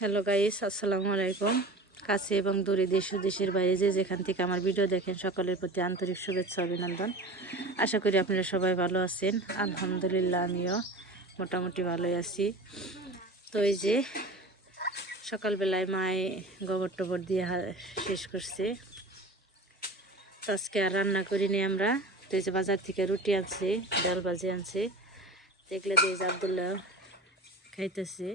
Hello guys, আসসালামু আলাইকুম। কাছে এবং দূরে দেশ দেশের বাইরে যে যেখান থেকে আমার ভিডিও দেখেন, সকলের প্রতি আন্তরিক শুভেচ্ছা, অভিনন্দন। আশা করি আপনারা সবাই ভালো আছেন। আলহামদুলিল্লাহ, আমিও মোটামুটি ভালোই আছি। তো এই যে সকালবেলায় মায়ে গোবর টোবর দিয়ে শেষ করছে। তো আজকে আর রান্না করিনি আমরা। তো এই যে বাজার থেকে রুটি আনছে, ডাল ভাজি আনছে। দেখলে দিয়ে আবদুল্লাহ খাইতেছে।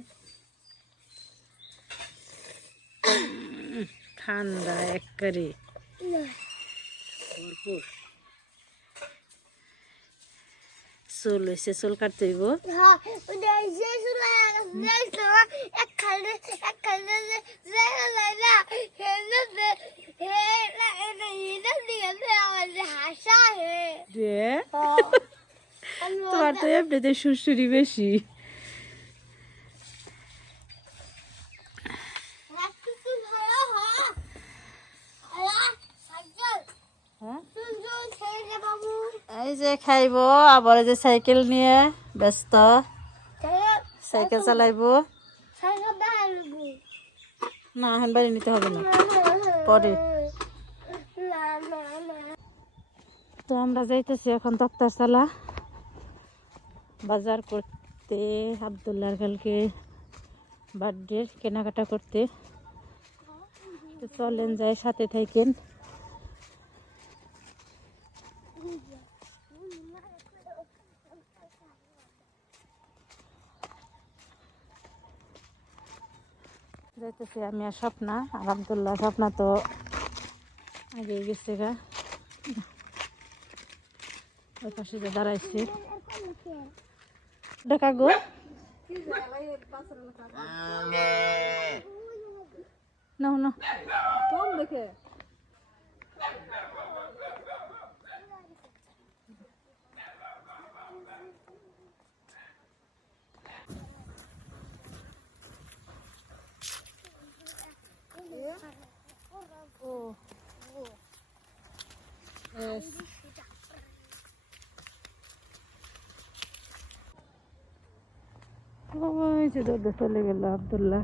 ঠান্ডা একবারে ভরপুর। চুল হয়েছে চুল কাটতে হইব। হ্যাঁ, ওটা যে শুনে দেখছ এক খালে এক খালে যে যে না হে যে হে না এটা এটা দিকে আমার যে হাসা হে রে তোমার তো এমনিতে সুরসুরি বেশি হ্যাঁ এই যে খাইব, আবার যে সাইকেল নিয়ে ব্যস্ত। সাইকেল চালাইবো। না, এখন বাড়ি নিতে হবে না। পরে। তো আমরা যাইতেছি এখন দপ্তর চালা। বাজার করতে, আবদুল্লার কালকে বার্থডে কেনাকাটা করতে। চলেন যায় সাথে থাকেন। যাইতেছি আমি আর স্বপ্না আলহামদুল্লাহ স্বপ্না তো আগে গেছে গা। ওই পাশে যে দাঁড়াইছি। ডাকা গো না না কম দেখে। Yes. ওই যে দৌড়ে চলে গেল আবদুল্লাহ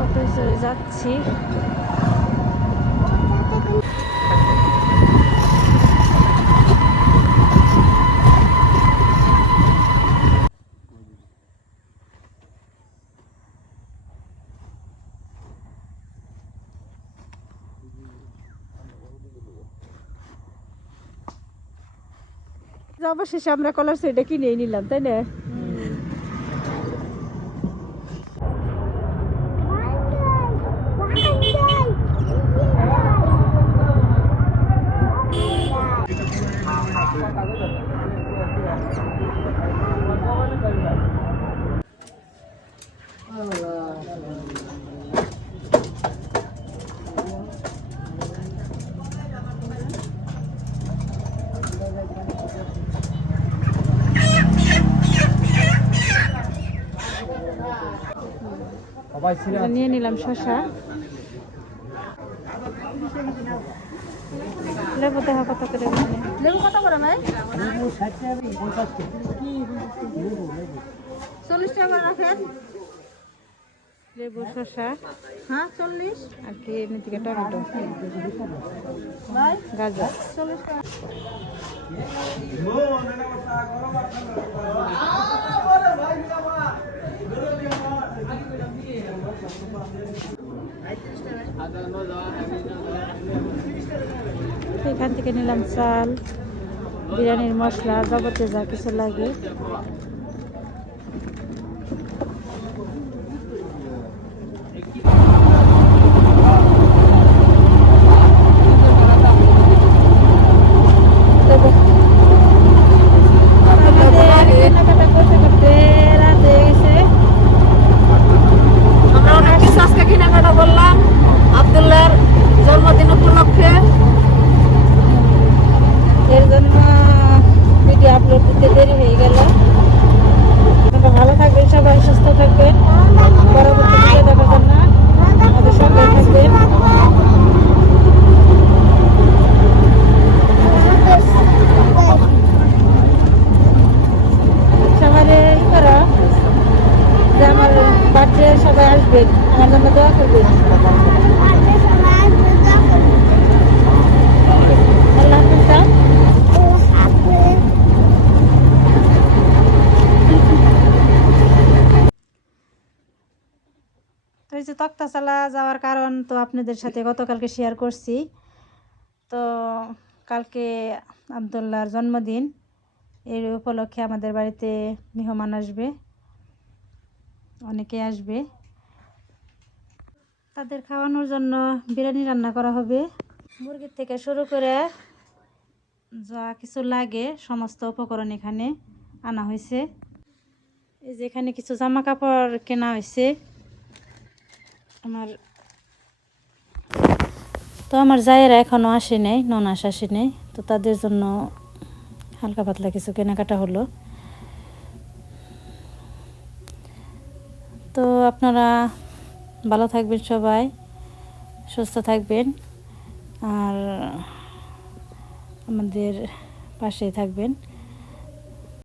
অটোয় চলে যাচ্ছি অবশেষে আমরা কলার সেটা কিনে নিলাম তাই না? এটা নিয়ে নিলাম শশা লেবু দেখা কত করে লেবু কত করে ভাই? চল্লিশ টাকা রাখেন। লেবু শশা হ্যাঁ চল্লিশ। আর কি এমনি থেকে টমেটো গাজর। চল্লিশ টাকা। এখান থেকে নিলাম চাল বিরিয়ানির মশলা যাবতীয় যা কিছু লাগে আমাদের কেনাকাটা করতে করতে রাত হয়ে গেছে আমরা অনেক কিছু আজকে কেনাকাটা করলাম আবদুল্লার জন্মদিন উপলক্ষে এর জন্য ভিডিও আপলোড দিতে দেরি হয়ে গেল ভালো করবেন। আমার জন্য দোয়া করবেন। তো এই যে তক্তাশালা যাওয়ার কারণ তো আপনাদের সাথে গতকালকে শেয়ার করছি। তো কালকে আবদুল্লাহর জন্মদিন, এর উপলক্ষে আমাদের বাড়িতে মেহমান আসবে। অনেকে আসবে। তাদের খাওয়ানোর জন্য বিরিয়ানি রান্না করা হবে। মুরগির থেকে শুরু করে যা কিছু লাগে, সমস্ত উপকরণ এখানে আনা হয়েছে। এই যে এখানে কিছু জামা কাপড় কেনা হয়েছে। আমার তো আমার জায়েরা এখনও আসে নাই ননাস আসে নাই। তো তাদের জন্য হালকা পাতলা কিছু কেনাকাটা হলো। তো আপনারা ভালো থাকবেন সবাই সুস্থ থাকবেন আর আমাদের পাশে থাকবেন।